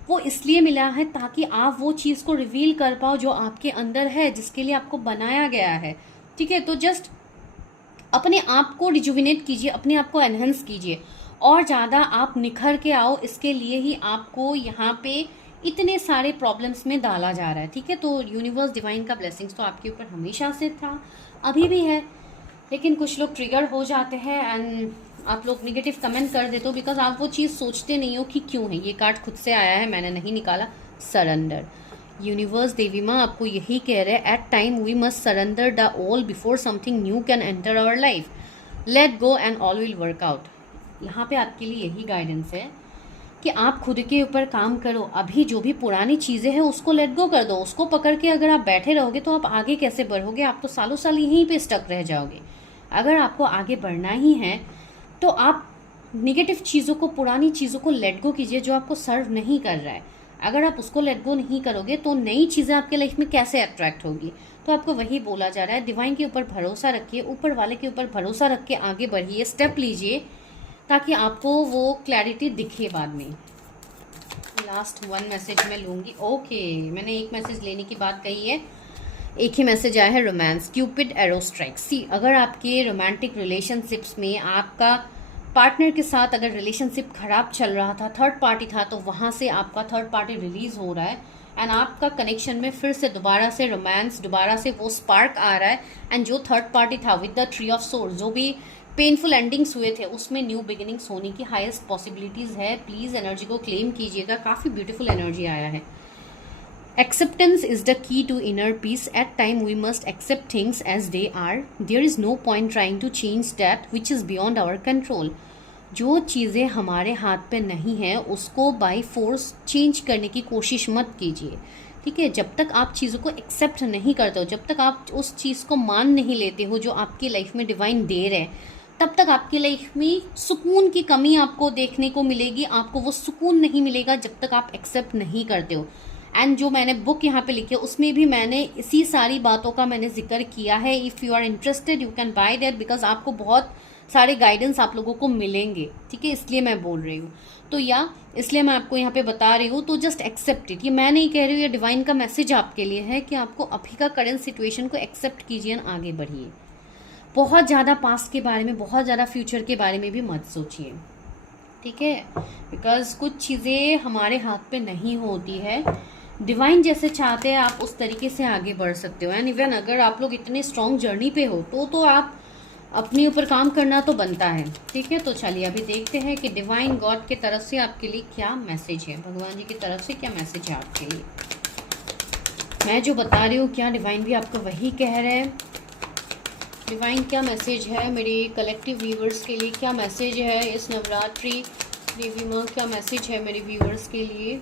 वो इसलिए मिला है ताकि आप वो चीज़ को रिवील कर पाओ जो आपके अंदर है, जिसके लिए आपको बनाया गया है, ठीक है। तो जस्ट अपने आप को रिजुविनेट कीजिए, अपने आप को एनहेंस कीजिए, और ज़्यादा आप निखर के आओ। इसके लिए ही आपको यहाँ पे इतने सारे प्रॉब्लम्स में डाला जा रहा है, ठीक है। तो यूनिवर्स डिवाइन का ब्लेसिंग्स तो आपके ऊपर हमेशा से था, अभी भी है, लेकिन कुछ लोग ट्रिगर हो जाते हैं एंड आप लोग नेगेटिव कमेंट कर देते हो, बिकॉज आप वो चीज़ सोचते नहीं हो कि क्यों है। ये कार्ड खुद से आया है, मैंने नहीं निकाला। सरेंडर। यूनिवर्स देवी माँ आपको यही कह रहे हैं, at time we must surrender the all before something new can enter our life. Let go and all will work out. यहाँ पे आपके लिए यही गाइडेंस है कि आप खुद के ऊपर काम करो। अभी जो भी पुरानी चीज़ें हैं उसको लेट गो कर दो। उसको पकड़ के अगर आप बैठे रहोगे तो आप आगे कैसे बढ़ोगे? आप तो सालों साल यहीं पे स्टक रह जाओगे। अगर आपको आगे बढ़ना ही है तो आप निगेटिव चीज़ों को, पुरानी चीज़ों को लेट गो कीजिए जो आपको सर्व नहीं कर रहा है। अगर आप उसको लेट गो नहीं करोगे तो नई चीज़ें आपके लाइफ में कैसे अट्रैक्ट होगी? तो आपको वही बोला जा रहा है, डिवाइन के ऊपर भरोसा रखिए, ऊपर वाले के ऊपर भरोसा रख के आगे बढ़िए, स्टेप लीजिए, ताकि आपको वो क्लैरिटी दिखे बाद में। लास्ट वन मैसेज मैं लूँगी। ओके, मैंने एक मैसेज लेने की बात कही है, एक ही मैसेज आया है, रोमांस, क्यूपिड एरो स्ट्राइक। सी, अगर आपके रोमांटिक रिलेशनशिप्स में आपका पार्टनर के साथ अगर रिलेशनशिप खराब चल रहा था, थर्ड पार्टी था, तो वहाँ से आपका थर्ड पार्टी रिलीज हो रहा है एंड आपका कनेक्शन में फिर से दोबारा से रोमांस, दोबारा से वो स्पार्क आ रहा है। एंड जो थर्ड पार्टी था with the tree of source, जो भी पेनफुल एंडिंग्स हुए थे, उसमें न्यू बिगिनिंग्स होने की हाईएस्ट पॉसिबिलिटीज़ है। प्लीज़ एनर्जी को क्लेम कीजिएगा। काफ़ी ब्यूटीफुल एनर्जी आया है। Acceptance is the key to inner peace. At time we must accept things as they are. There is no point trying to change that which is beyond our control. जो चीज़ें हमारे हाथ पे नहीं है उसको बाय फोर्स चेंज करने की कोशिश मत कीजिए, ठीक है। जब तक आप चीज़ों को एक्सेप्ट नहीं करते हो, जब तक आप उस चीज़ को मान नहीं लेते हो जो आपकी लाइफ में डिवाइन दे रहे हैं, तब तक आपकी लाइफ में सुकून की कमी आपको देखने को मिलेगी। आपको वो सुकून नहीं मिलेगा जब तक आप एक्सेप्ट नहीं करते हो। एंड जो मैंने बुक यहाँ पे लिखी है उसमें भी मैंने इसी सारी बातों का मैंने जिक्र किया है। If you are interested you can buy that, because आपको बहुत सारे गाइडेंस आप लोगों को मिलेंगे, ठीक है, इसलिए मैं बोल रही हूँ। तो या इसलिए मैं आपको यहाँ पे बता रही हूँ, तो जस्ट एक्सेप्ट इट। ये मैं नहीं कह रही हूँ, ये डिवाइन का मैसेज आपके लिए है कि आपको अभी का करंट सिचुएशन को एक्सेप्ट कीजिए और आगे बढ़िए। बहुत ज़्यादा पास्ट के बारे में, बहुत ज़्यादा फ्यूचर के बारे में भी मत सोचिए, ठीक है, बिकॉज कुछ चीज़ें हमारे हाथ पे नहीं होती है। डिवाइन जैसे चाहते हैं आप उस तरीके से आगे बढ़ सकते हो। एंड इवन अगर आप लोग इतने स्ट्रॉन्ग जर्नी पे हो तो आप अपने ऊपर काम करना तो बनता है, ठीक है। तो चलिए अभी देखते हैं कि डिवाइन गॉड की तरफ से आपके लिए क्या मैसेज है, भगवान जी की तरफ से क्या मैसेज है आपके लिए। मैं जो बता रही हूँ क्या डिवाइन भी आपको वही कह रहे हैं। डिवाइन क्या मैसेज है मेरे कलेक्टिव व्यूवर्स के लिए, क्या मैसेज है इस नवरात्रि देवी माँ, क्या मैसेज है मेरे व्यूवर्स के लिए।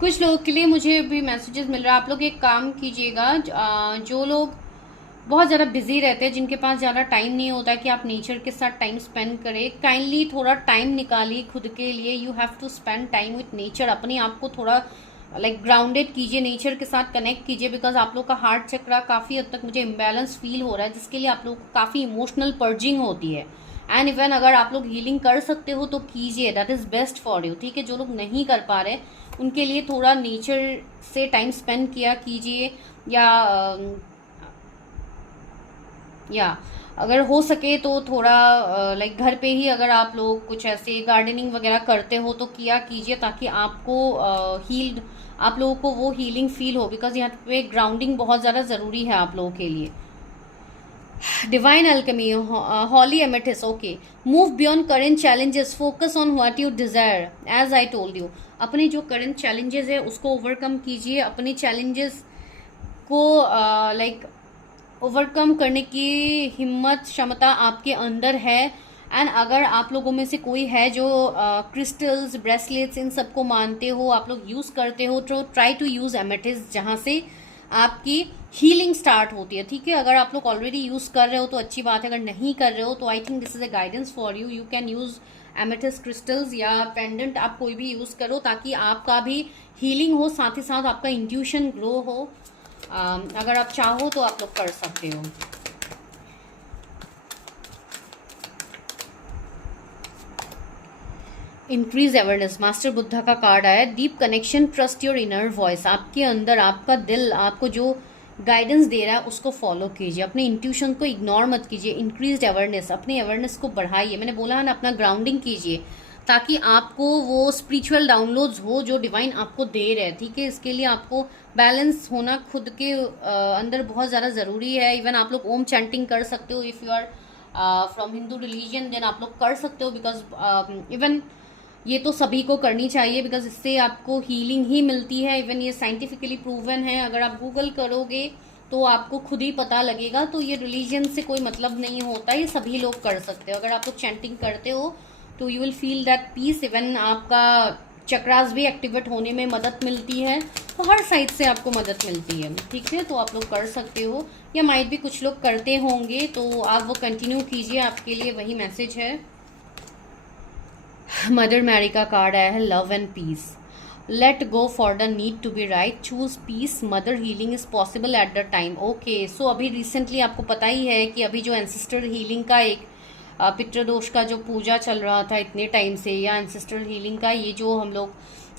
कुछ लोगों के लिए मुझे भी मैसेजेस मिल रहा है। आप लोग एक काम कीजिएगा, जो लोग बहुत ज़्यादा बिजी रहते हैं, जिनके पास ज़्यादा टाइम नहीं होता कि आप नेचर के साथ टाइम स्पेंड करें, काइंडली थोड़ा टाइम निकालिए खुद के लिए। You have to spend time with nature. अपने आप को थोड़ा लाइक ग्राउंडेड कीजिए, नेचर के साथ कनेक्ट कीजिए, बिकॉज आप लोग का हार्ट चक्रा काफ़ी हद तक मुझे इम्बैलेंस फील हो रहा है, जिसके लिए आप लोग को काफ़ी इमोशनल पर्जिंग होती है। एंड इवन अगर आप लोग हीलिंग कर सकते हो तो कीजिए, that is best for you, ठीक है। जो लोग नहीं कर पा रहे उनके लिए थोड़ा नेचर से टाइम स्पेंड किया कीजिए, या अगर हो सके तो थोड़ा लाइक घर पे ही अगर आप लोग कुछ ऐसे गार्डनिंग वगैरह करते हो तो किया कीजिए, ताकि आपको हील्ड, आप लोगों को वो हीलिंग फील हो, बिकॉज यहाँ पे ग्राउंडिंग बहुत ज़्यादा ज़रूरी है आप लोगों के लिए। Divine alchemy, holy amethyst, okay. Move beyond current challenges, focus on what you desire, as I told you. अपने जो करंट चैलेंजेस है उसको ओवरकम कीजिए। अपने चैलेंजेस को लाइक ओवरकम करने की हिम्मत, क्षमता आपके अंदर है। एंड अगर आप लोगों में से कोई है जो क्रिस्टल्स, ब्रेसलेट्स, इन सबको मानते हो, आप लोग यूज़ करते हो, तो ट्राई टू यूज़ एमेथिस्ट, जहाँ से आपकी हीलिंग स्टार्ट होती है, ठीक है। अगर आप लोग ऑलरेडी यूज़ कर रहे हो तो अच्छी बात है, अगर नहीं कर रहे हो तो I think this is a guidance for you. You can use amethyst crystals या पेंडेंट, आप कोई भी यूज़ करो, ताकि आपका भी हीलिंग हो, साथ ही साथ आपका इंट्यूशन ग्रो हो। अगर आप चाहो तो आप लोग कर सकते हो। इंक्रीज अवेयरनेस, मास्टर बुद्धा का कार्ड आया। Deep connection, trust your inner voice. आपके अंदर आपका दिल आपको जो गाइडेंस दे रहा है उसको फॉलो कीजिए, अपने इंट्यूशन को इग्नोर मत कीजिए। इंक्रीज अवेयरनेस, अपनी अवेयरनेस को बढ़ाइए। मैंने बोला है ना, अपना ग्राउंडिंग कीजिए, ताकि आपको वो स्पिरिचुअल डाउनलोड्स हो जो डिवाइन आपको दे रहे हैं, ठीक है। इसके लिए आपको बैलेंस होना खुद के अंदर बहुत ज़्यादा ज़रूरी है। इवन आप लोग ओम चैंटिंग कर सकते हो, if you are from Hindu religion, then आप लोग कर सकते हो, बिकॉज इवन ये तो सभी को करनी चाहिए, बिकॉज इससे आपको हीलिंग ही मिलती है। इवन ये साइंटिफिकली प्रूवन है, अगर आप गूगल करोगे तो आपको खुद ही पता लगेगा। तो ये रिलीजन से कोई मतलब नहीं होता, ये सभी लोग कर सकते हो। अगर आप लोग चैंटिंग करते हो तो you will feel that peace. Even आपका चक्रास भी एक्टिवेट होने में मदद मिलती है, तो हर साइड से आपको मदद मिलती है, ठीक है। तो आप लोग कर सकते हो, या माइट भी कुछ लोग करते होंगे, तो आप वो कंटिन्यू कीजिए, आपके लिए वही मैसेज है। मदर मैरी का कार्ड आया है, love and peace. Let go for the need to be right, choose peace, mother healing is possible at the time. Okay, so अभी रिसेंटली आपको पता ही है कि अभी जो एंसेस्ट्रल हीलिंग का एक पितृदोष का जो पूजा चल रहा था इतने टाइम से, या एंसेस्ट्रल हीलिंग का ये जो हम लोग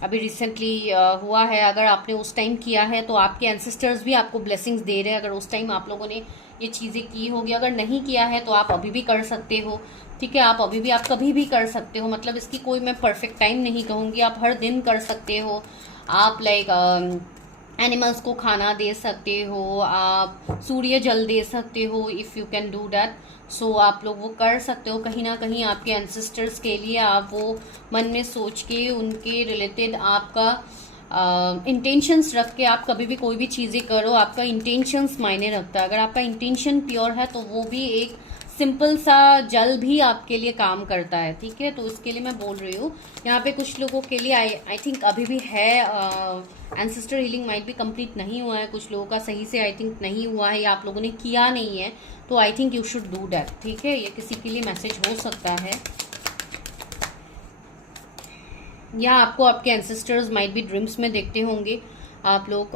अभी रिसेंटली हुआ है, अगर आपने उस टाइम किया है तो आपके एंसेस्टर्स भी आपको ब्लेसिंग्स दे रहे हैं। अगर उस टाइम आप लोगों ने ये चीज़ें की होगी, अगर नहीं किया है तो आप अभी भी कर सकते हो, ठीक है। आप अभी भी, आप कभी भी कर सकते हो, मतलब इसकी कोई मैं परफेक्ट टाइम नहीं कहूँगी, आप हर दिन कर सकते हो। आप लाइक एनिमल्स को खाना दे सकते हो, आप सूर्य जल दे सकते हो, if you can do that. So आप लोग वो कर सकते हो। कहीं ना कहीं आपके एंसेस्टर्स के लिए आप वो मन में सोच के उनके रिलेटेड आपका इंटेंशंस रख के आप कभी भी कोई भी चीज़ें करो, आपका इंटेंशंस मायने रखता है। अगर आपका इंटेंशन प्योर है तो वो भी एक सिंपल सा जल भी आपके लिए काम करता है, ठीक है। तो इसके लिए मैं बोल रही हूँ, यहाँ पे कुछ लोगों के लिए आई थिंक अभी भी है, एंसेस्टर हीलिंग माइट भी कंप्लीट नहीं हुआ है, कुछ लोगों का सही से आई थिंक नहीं हुआ है या आप लोगों ने किया नहीं है, तो I think you should do that, ठीक है। ये किसी के लिए मैसेज हो सकता है, या आपको आपके एंसेस्टर्स माइट भी ड्रीम्स में देखते होंगे, आप लोग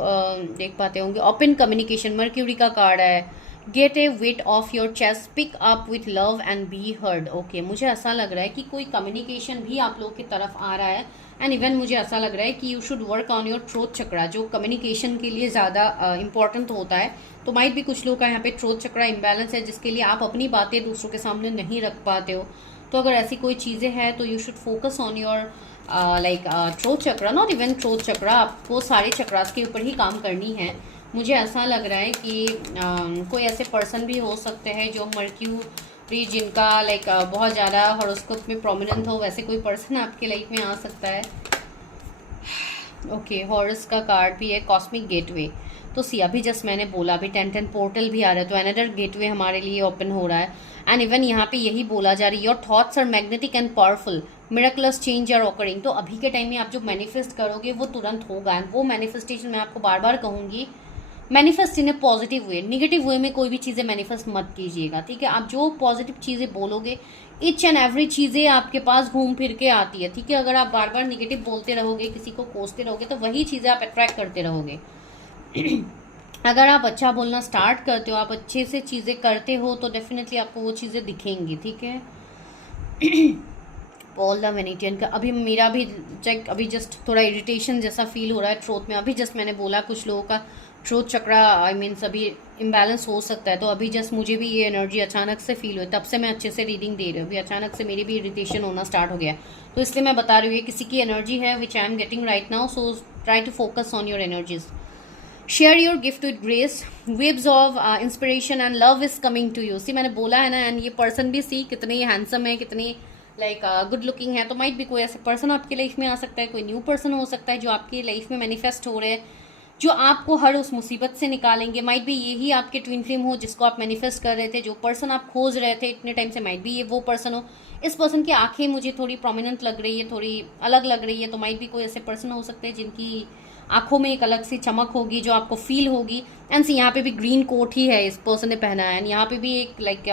देख पाते होंगे। ओपन कम्युनिकेशन, मर्क्यूरी का कार्ड है। Get a weight off your chest, pick up with love and be heard. Okay, मुझे ऐसा लग रहा है कि कोई कम्युनिकेशन भी आप लोग की तरफ आ रहा है, एंड इवन मुझे ऐसा लग रहा है कि you should work on your throat chakra, जो कम्युनिकेशन के लिए ज़्यादा इंपॉर्टेंट होता है। तो माइट भी कुछ लोग का यहाँ पे थ्रोट चक्रा इम्बैलेंस है, जिसके लिए आप अपनी बातें दूसरों के सामने नहीं रख पाते हो। तो अगर ऐसी कोई चीज़ें हैं तो you should focus on your like throat chakra, not even throat chakra, आपको सारे चक्रास के ऊपर ही काम करनी है। मुझे ऐसा लग रहा है कि कोई ऐसे पर्सन भी हो सकते हैं जो मर्क्यूरी जिनका लाइक बहुत ज़्यादा हॉरोस्कोप में प्रोमिनेंट हो, वैसे कोई पर्सन आपके लाइफ में आ सकता है। ओके, हॉरस का कार्ड भी है, कॉस्मिक गेटवे। तो सी अभी जस्ट मैंने बोला, अभी 10 पोर्टल भी आ रहा है, तो अनदर गेटवे हमारे लिए ओपन हो रहा है। एंड इवन यहाँ पे यही बोला जा रही है, your thoughts are magnetic and powerful, miraculous change are occurring. तो अभी के टाइम में आप जो मैनिफेस्ट करोगे वो तुरंत होगा, एंड वो मैनिफेस्टेशन मैं आपको बार बार कहूँगी, manifest in a positive way, negative way में कोई भी चीज़ें मैनिफेस्ट मत कीजिएगा, ठीक है। आप जो पॉजिटिव चीज़ें बोलोगे, ईच एंड एवरी चीज़ें आपके पास घूम फिर के आती है, ठीक है। अगर आप बार बार निगेटिव बोलते रहोगे, किसी को कोसते रहोगे, तो वही चीज़ें आप अट्रैक्ट करते रहोगे। अगर आप अच्छा बोलना स्टार्ट करते हो, आप अच्छे से चीज़ें करते हो, तो डेफिनेटली आपको वो चीज़ें दिखेंगी, ठीक है। पॉल द वेनेटियन का अभी मेरा भी चेक, अभी जस्ट थोड़ा इरिटेशन जैसा फील हो रहा है थ्रोट में। अभी जस्ट मैंने बोला कुछ लोगों का थ्रोट चक्रा आई मीन अभी इम्बैलेंस हो सकता है, तो अभी जस्ट मुझे भी ये एनर्जी अचानक से फील हुई, तब से मैं अच्छे से रीडिंग दे रही हूँ। अभी अचानक से मेरी भी इरिटेशन होना स्टार्ट हो गया, तो इसलिए मैं बता रही हूँ, किसी की एनर्जी है which I am getting right now, so try to focus on your energies. Share your gift with grace, waves of inspiration and love is coming to you. See मैंने बोला है ना, एंड ये पर्सन भी सी कितनी handsome है, कितनी like good looking है। तो माइट भी कोई ऐसे पर्सन आपकी लाइफ में आ सकता है, कोई न्यू पर्सन हो सकता है जो आपकी लाइफ में मैनिफेस्ट हो रहे हैं, जो आपको हर उस मुसीबत से निकालेंगे। माइट भी यही आपके ट्विन फ्लेम हो जिसको आप मैनिफेस्ट कर रहे थे, जो पर्सन आप खोज रहे थे इतने टाइम से, माइट भी ये वो पर्सन हो। इस पर्सन की आंखें मुझे थोड़ी प्रोमिनेंट लग रही है, थोड़ी अलग लग रही है, तो माइट भी कोई ऐसे पर्सन हो सकते हैं जिनकी आंखों में एक अलग सी चमक होगी जो आपको फील होगी। एंड सी यहाँ पे भी ग्रीन कोट ही है इस पर्सन ने पहना है, एंड यहाँ पे भी एक लाइक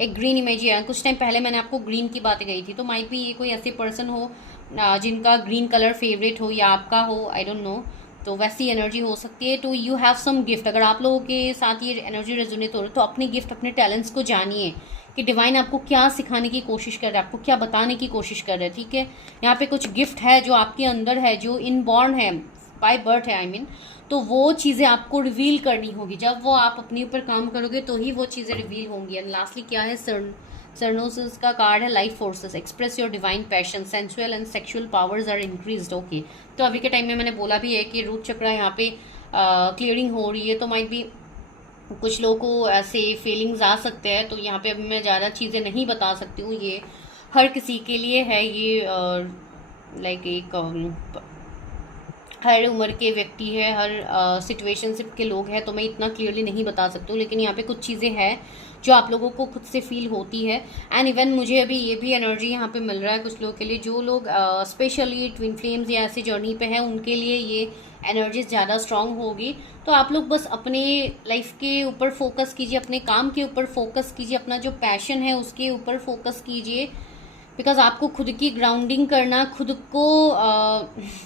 एक ग्रीन इमेज है। कुछ टाइम पहले मैंने आपको ग्रीन की बात कही थी, तो माइट भी ये कोई ऐसे पर्सन हो जिनका ग्रीन कलर फेवरेट हो या आपका हो, आई डोंट नो, तो वैसी एनर्जी हो सकती है। तो यू हैव सम गिफ्ट, अगर आप लोगों के साथ ये एनर्जी रेजोनेट हो रही है, तो अपने गिफ्ट, अपने टैलेंट्स को जानिए कि डिवाइन आपको क्या सिखाने की कोशिश कर रहा है, आपको क्या बताने की कोशिश कर रहा है, ठीक है। यहाँ पे कुछ गिफ्ट है जो आपके अंदर है, जो इनबॉर्न है, बाय बर्थ है आई मीन, तो वो चीज़ें आपको रिवील करनी होगी। जब वो आप अपने ऊपर काम करोगे तो ही वो चीज़ें रिवील होंगी। एंड लास्टली क्या है, सर्नोसिस का कार्ड है, life forces, express your divine passion, sensual and sexual powers are increased. Okay, तो अभी के टाइम में मैंने बोला भी है कि रूट चक्रा यहाँ पे क्लियरिंग हो रही है, तो माइट भी कुछ लोगों को ऐसे फीलिंग्स आ सकते हैं। तो यहाँ पे अभी मैं ज़्यादा चीज़ें नहीं बता सकती हूँ, ये हर किसी के लिए है, ये लाइक एक हर उम्र के व्यक्ति है, हर सिचुएशनशिप के लोग हैं, तो मैं इतना क्लियरली नहीं बता सकती हूँ। लेकिन यहाँ पे कुछ चीज़ें हैं जो आप लोगों को खुद से फील होती है। एंड इवन मुझे अभी ये भी एनर्जी यहाँ पे मिल रहा है कुछ लोगों के लिए, जो लोग स्पेशली ट्विन फ्लेम्स या ऐसी जर्नी पे हैं, उनके लिए ये एनर्जी ज़्यादा स्ट्रांग होगी। तो आप लोग बस अपने लाइफ के ऊपर फोकस कीजिए, अपने काम के ऊपर फोकस कीजिए, अपना जो पैशन है उसके ऊपर फोकस कीजिए, बिकॉज आपको खुद की ग्राउंडिंग करना, खुद को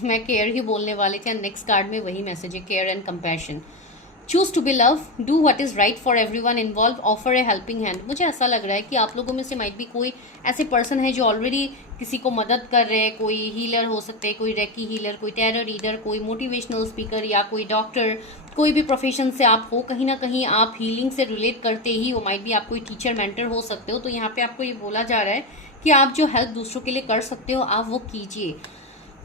मैं केयर ही बोलने वाली थी, नेक्स्ट कार्ड में वही मैसेज है, care and compassion. Choose to be love, do what is right for everyone involve, offer a helping hand. मुझे ऐसा लग रहा है कि आप लोगों में से माइट भी कोई ऐसे पर्सन है जो ऑलरेडी किसी को मदद कर रहे हैं, कोई हीलर हो सकते हैं, कोई रेकी हीलर, कोई टेरर रीडर, कोई मोटिवेशनल स्पीकर या कोई डॉक्टर, कोई भी प्रोफेशन से आप हो, कहीं ना कहीं आप हीलिंग से रिलेट करते ही हो। माइट भी आप कोई टीचर मेंटर हो सकते हो। तो यहाँ पे आपको ये बोला जा रहा है कि आप जो हेल्प दूसरों के लिए कर सकते हो आप वो कीजिए।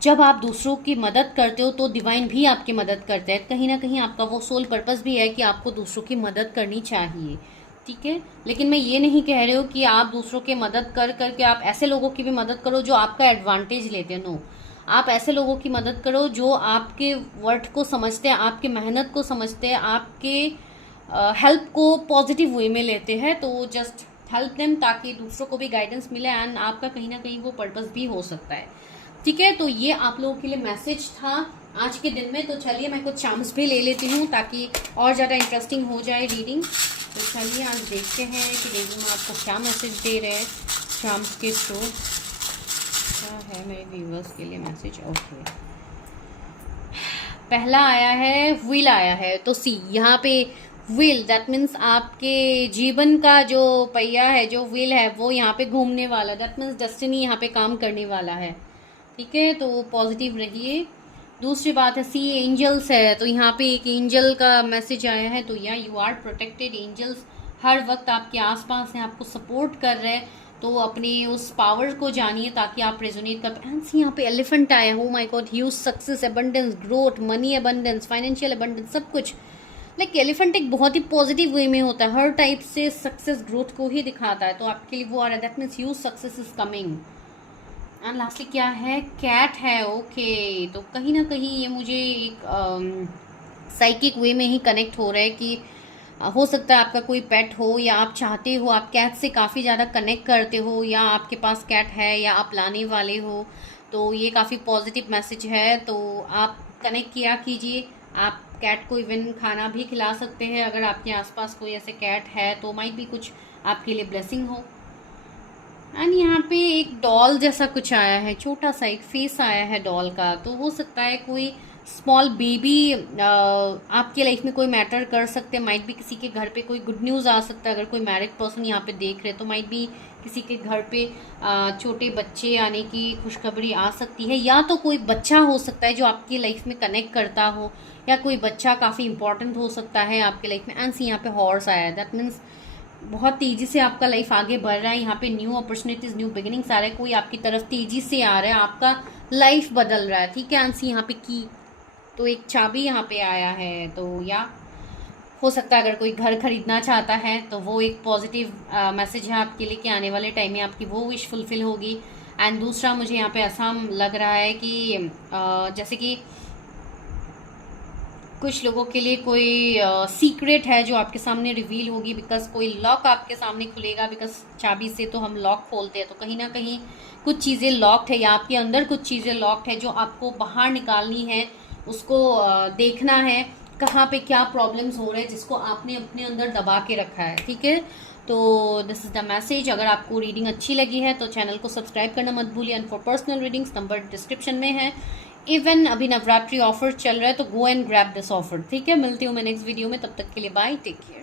जब आप दूसरों की मदद करते हो तो डिवाइन भी आपकी मदद करते हैं। कहीं ना कहीं आपका वो सोल पर्पस भी है कि आपको दूसरों की मदद करनी चाहिए, ठीक है। लेकिन मैं ये नहीं कह रही हूँ कि आप दूसरों की मदद कर करके आप ऐसे लोगों की भी मदद करो जो आपका एडवांटेज लेते हैं। नो, आप ऐसे लोगों की मदद करो जो आपके वर्थ को समझते हैं, आपकी मेहनत को समझते हैं, आपके हेल्प को पॉजिटिव वे में लेते हैं। तो जस्ट हेल्प देम, ताकि दूसरों को भी गाइडेंस मिले एंड आपका कहीं ना कहीं वो पर्पस भी हो सकता है, ठीक है। तो ये आप लोगों के लिए मैसेज था आज के दिन में। तो चलिए मैं कुछ चार्म्स भी ले लेती हूँ ताकि और ज़्यादा इंटरेस्टिंग हो जाए रीडिंग। तो चलिए आज देखते हैं कि रीडिंग में आपको क्या मैसेज दे रहे हैं चार्म्स के थ्रू। क्या है मेरे व्यूवर्स के लिए मैसेज? ओके, पहला आया है व्हील आया है। तो सी यहाँ पे व्हील, दैट मीन्स आपके जीवन का जो पहिया है, जो व्हील है वो यहाँ पे घूमने वाला, दैट मीन्स डेस्टिनी यहाँ पे काम करने वाला है, ठीक है। तो पॉजिटिव रहिए। दूसरी बात है सी एंजल्स है। तो यहाँ पे एक एंजल का मैसेज आया है। तो या यू आर प्रोटेक्टेड, एंजल्स हर वक्त आपके आसपास हैं, आपको सपोर्ट कर रहे हैं। तो अपनी उस पावर को जानिए ताकि आप रेजोनेट कर पाए। यहाँ पे एलिफेंट आया है। ओ my God, huge success, abundance, growth, money abundance, financial abundance, सब कुछ। लाइक एलिफेंट एक बहुत ही पॉजिटिव वे में होता है, हर टाइप से सक्सेस ग्रोथ को ही दिखाता है। तो आपके लिए वो आ रहा है, that means huge success is coming. And lastly क्या है? कैट है। ओके, तो कहीं ना कहीं ये मुझे एक साइकिक वे में ही कनेक्ट हो रहा है कि हो सकता है आपका कोई पेट हो, या आप चाहते हो, आप कैट से काफ़ी ज़्यादा कनेक्ट करते हो, या आपके पास कैट है या आप लाने वाले हो। तो ये काफ़ी पॉजिटिव मैसेज है। तो आप कनेक्ट किया कीजिए। आप कैट को इवन खाना भी खिला सकते हैं अगर आपके आसपास कोई ऐसे कैट है, तो माइट भी कुछ आपके लिए ब्लेसिंग हो। एंड यहाँ पे एक डॉल जैसा कुछ आया है, छोटा सा एक फेस आया है डॉल का। तो हो सकता है कोई स्मॉल बेबी आपके लाइफ में कोई मैटर कर सकते हैं। माइट भी किसी के घर पे कोई गुड न्यूज़ आ सकता है। अगर कोई मैरिड पर्सन यहाँ पे देख रहे तो माइट भी किसी के घर पे छोटे बच्चे आने की खुशखबरी आ सकती है, या तो कोई बच्चा हो सकता है जो आपकी लाइफ में कनेक्ट करता हो, या कोई बच्चा काफ़ी इंपॉर्टेंट हो सकता है आपके लाइफ में। एंड सी यहाँ पे हॉर्स आया है, दैट मीन्स बहुत तेजी से आपका लाइफ आगे बढ़ रहा है। यहाँ पे न्यू अपॉर्चुनिटीज, न्यू बिगिनिंग्स आ रहे हैं, कोई आपकी तरफ तेजी से आ रहा है, आपका लाइफ बदल रहा है, ठीक है। आंसी यहाँ पे की, तो एक चाबी यहाँ पे आया है। तो या हो सकता है अगर कोई घर खरीदना चाहता है तो वो एक पॉजिटिव मैसेज है आपके लिए कि आने वाले टाइम में आपकी वो विश फुलफिल होगी। एंड दूसरा मुझे यहाँ पे ऐसा लग रहा है कि जैसे कि कुछ लोगों के लिए कोई सीक्रेट है जो आपके सामने रिवील होगी, बिकॉज कोई लॉक आपके सामने खुलेगा। बिकॉज चाबी से तो हम लॉक खोलते हैं, तो कहीं ना कहीं कुछ चीज़ें लॉक्ड है, या आपके अंदर कुछ चीज़ें लॉक्ड है जो आपको बाहर निकालनी है, उसको देखना है कहाँ पे क्या प्रॉब्लम्स हो रहे हैं जिसको आपने अपने अंदर दबा के रखा है, ठीक है। तो दिस इज़ द मैसेज। अगर आपको रीडिंग अच्छी लगी है तो चैनल को सब्सक्राइब करना मत भूलिए। And for personal readings number description में है। इवन अभी नवरात्रि ऑफर चल रहा है, तो go and grab this offer, ठीक है। मिलती हूँ मैं नेक्स्ट वीडियो में, तब तक के लिए बाय, टेक केयर।